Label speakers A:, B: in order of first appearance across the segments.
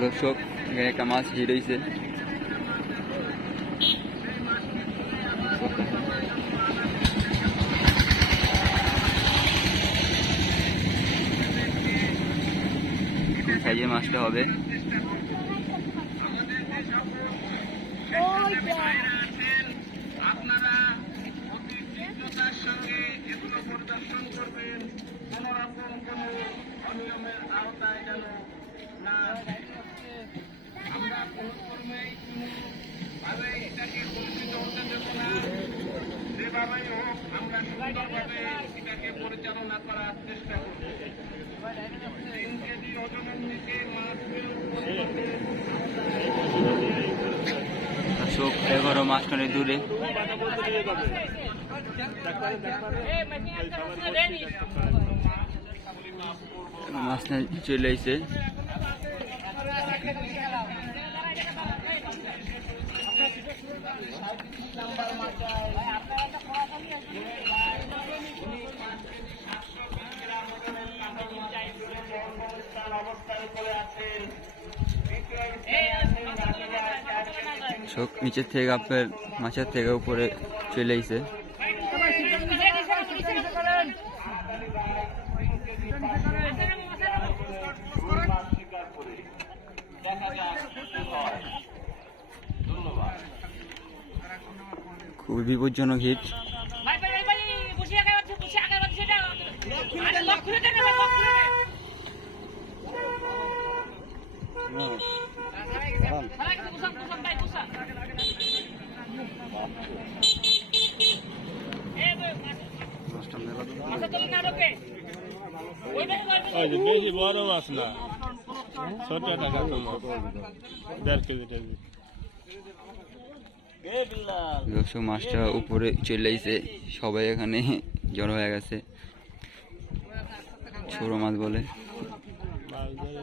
A: দর্শক এখানে একটা মাছ হিট হয়েছে সাইজের মাছটা হবে
B: আপনারা আমরা কোনোক্রমে ভাবে এটাকে কলুষিত হতে দেব না যেভাবেই হোক আমরা সুন্দরভাবে এটাকে পরিচালনা করার চেষ্টা করব তিন কেজি ওজনের নিচে মাছ
A: দর্শক এগারো মাঝখানে দূরে। মাছ চলে আইছে দর্শক নিচের থেকে আপনার মাছের থেকে উপরে চলে আইছে। খুবই বিপজ্জনক হিট
C: বেশি বড় মাছ না ছোট টাকা দেড় কেজি
A: দর্শক মাছটা উপরে চলে আইছে সবাই এখানে জড়ো হয়ে গেছে। ছোট মাছ বলে।
C: মাছ ধরে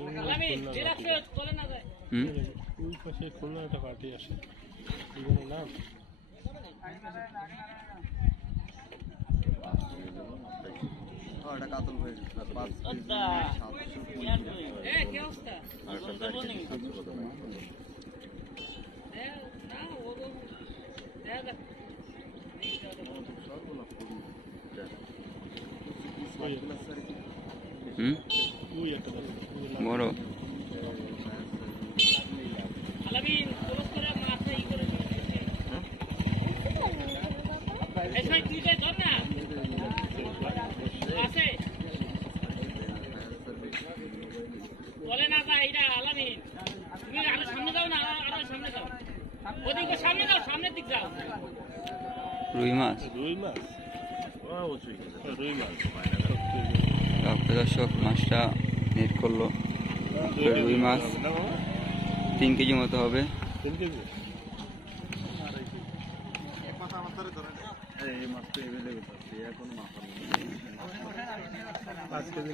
D: না আছে বলে না যা এটা আলামিন তুমি আরও সামনে যাও না আরো- সামনে যাও ওদিকে সামনে যাও সামনের দিক যাও
A: রুই মাছ?
C: রুই মাছ।
A: দর্শক মাছটা নেট করল। রুই মাছ তিন কেজি মতো হবে।
C: তিন কেজি পাঁচ কেজি